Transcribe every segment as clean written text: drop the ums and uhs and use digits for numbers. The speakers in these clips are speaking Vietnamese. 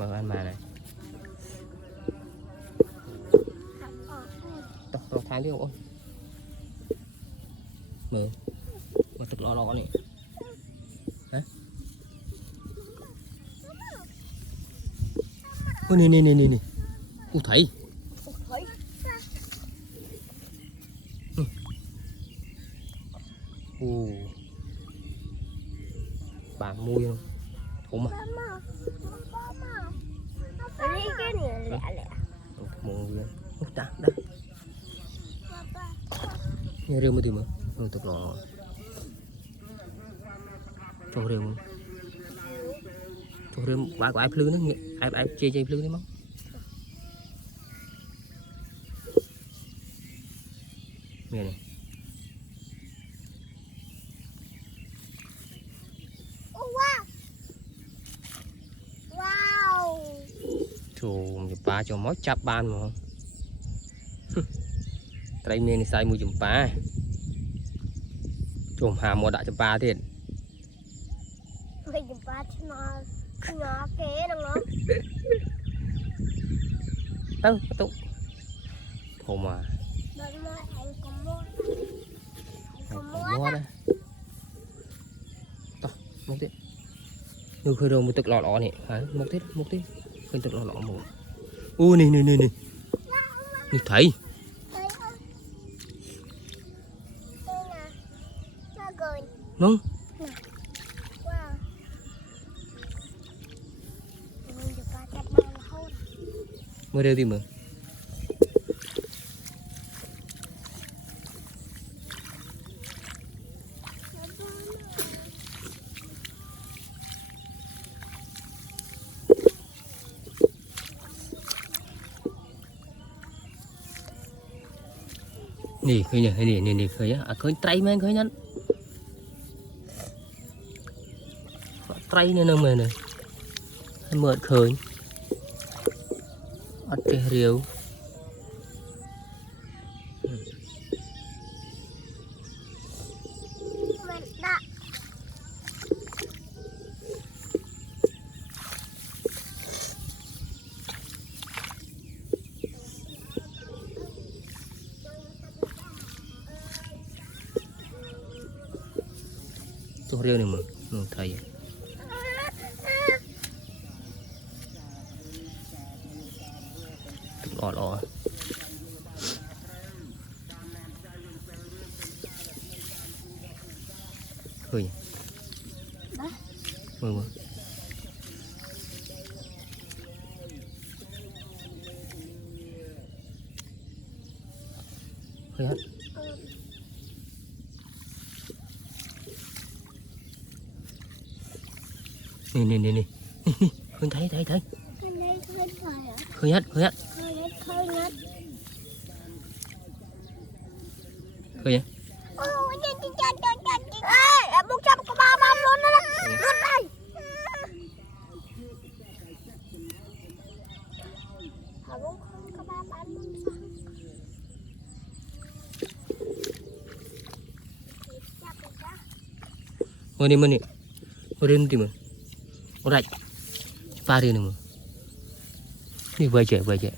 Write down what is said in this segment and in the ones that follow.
Mở ăn mà này. Tao thái đi không? Mở thực lo này. Hả? Ôi nè. Ủa thấy. Ồ. Bà mui không? Ủa mà. Cái này lẹ. Mui lên. Ủa ta, đó. Nghe rêu mà tìm mà. Ôi thực lo. Cho rêu mà. Cho rêu bà có ai phư nữa, ai chơi phư đấy mà. Nghe này. Chùm ba cho mối chắp ban mà. Đây mình xài mùi chùm ba. Chùm hà mua đại chùm ba thiệt. Mùi chùm ba chứ nó kế đâu nó. Đâu, tụng. Thôi mà. Anh có Mua đây. Tao, một tí. Người khơi đồ một tức lọ này. Hả? Một tí. Khơi tức lọ một. Ui nè. Nè thấy. Nông. Mới đều tìm mà. Nè khơi nè khơi á, khơi trai men khơi nhắn. Trai nè nông này. Mượn khơi. Ở cái rìu. Tôi rìu này mà, nó thấy. Lọ. Khơi. Mơ. Khơi hết. Nè. Khơi thấy. Khơi hết. Khơi vậy? Ê, 100 có 3 bông luôn đó. Luôn đây. Có 3 bông luôn sao? Mơ đi. Mơ đi tìm mà. Ủa rạch. Pha đi nè mà. Đi về chạy. Khơi thấy.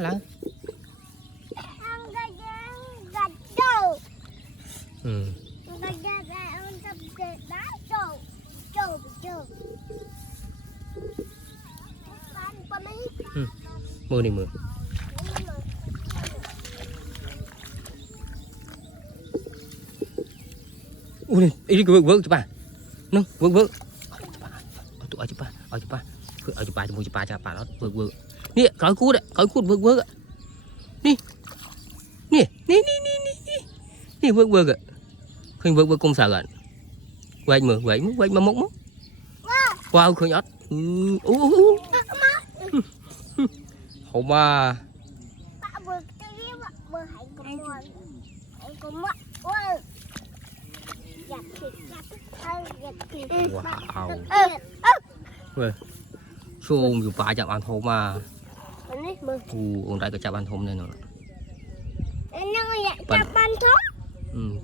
Lỡ. Ừ. Mưa đi mưa. Ui đi vỡ cho bà. Nâng vỡ. Ở cho bà cho bà cho bà nó vỡ. Nè, cõi cút vỡ. Nè. Nè vỡ ạ. Khinh vỡ công sở ạ. Quay mà mốc. Wow khơi nhót. Hổ ma. Wow. Xung dù bà chạm ăn thô mà. Ông đây có chạm ăn thôm này nữa. Chạm ăn thôm.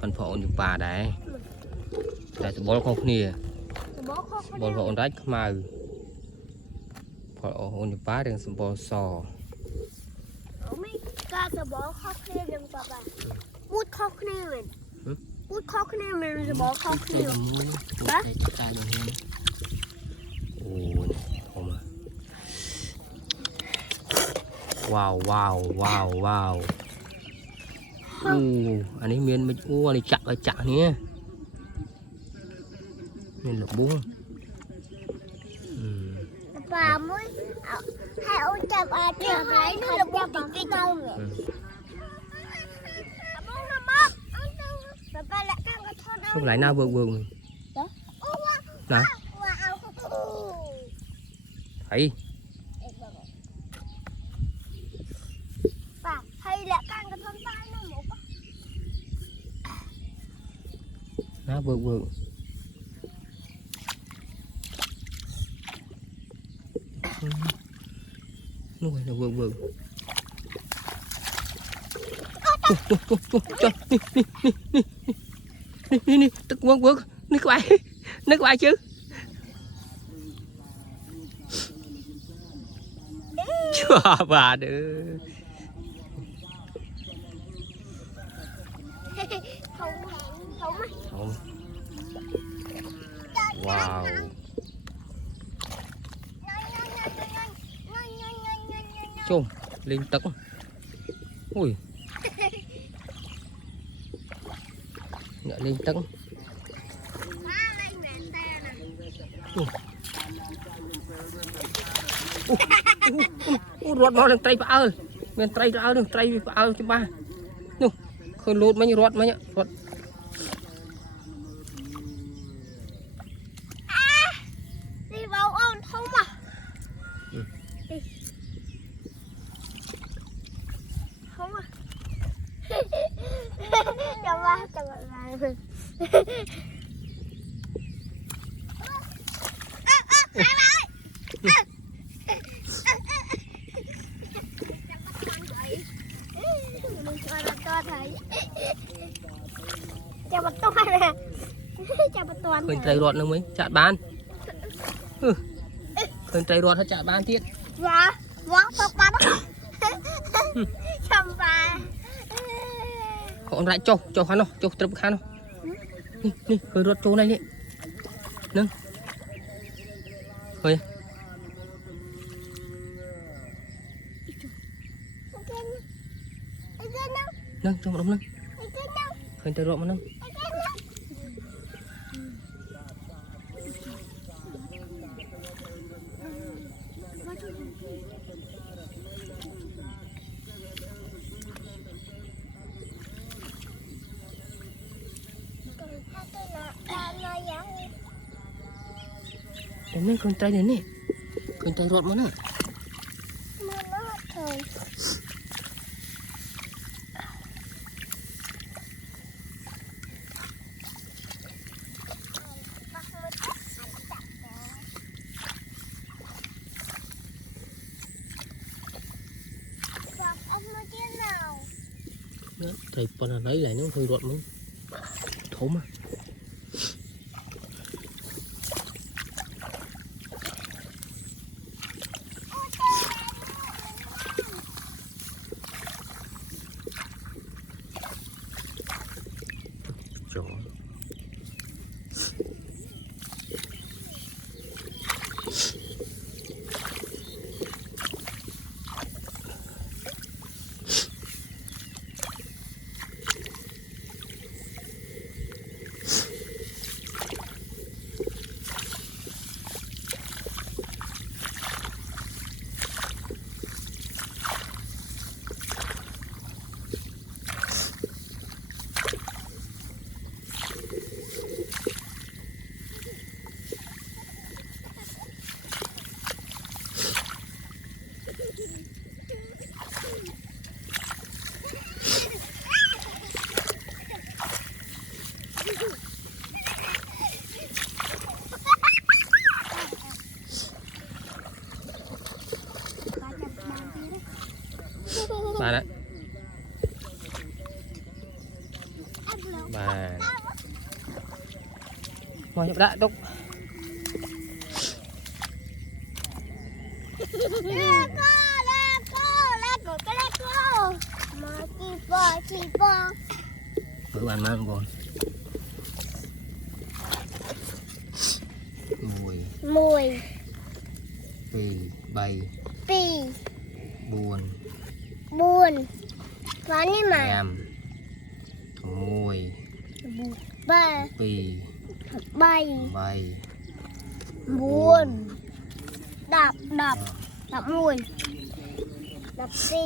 phần phổ ổn bà đấy để bố không nè bố phổ ổn rách mà phổ ổn bà đừng bố sò bút khóc nè mình bút khóc nè mình rồi bỏ khóc nè hả wow wow wow wow anh ấy miền mình anh ấy chặt nhé miền lục bún bà mới hai ông chồng chồng hai nó lục bún cái đâu nè không lại nào vườn nè thấy hay là căn cái thân tay nó một nó vườn nuôi là vườn cho đi tức vườn nước bài chứ chưa bà được không wow chôm lên tấc ui lên tấc rót nó lên tay bà ơi bên tay bà ơi cho ba nung khơi lột mấy rót mấy nhá rót đi vào ôn không mà không à chào ba chào bật toan nè chào bật toan khơi tay rót nữa mới chặt bán khơi tay rót hết chặt bán tiết dạ tóc bán chăm bà còn lại cho hắn nó cho tập khăn nó nè khơi rót chỗ này nè nâng khơi nâng cho một đống nâng khơi tay rót mà nâng em con trai này nè con trai rót mà nè thầy con lấy lại nó hơi rót mới thổ mà Bàn ngồi nhập đã đúc bữa bàn mang còn mùi pì bay pì buồn vàนี่mà em mùi ba pì bay bay buồn đập mùi đập pì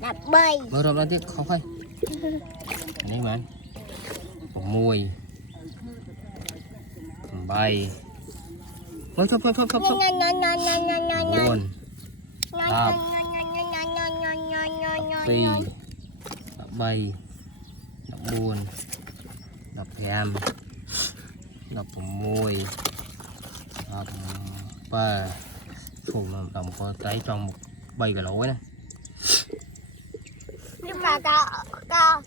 đập bay bữa rồi ra tiếp không phải đây mà mùi bay nói chop buồn đập pì đập bay đập buồn đập em đập mùi đập ba phủ làm đồng có cái trong bay cả lối này nhưng mà cao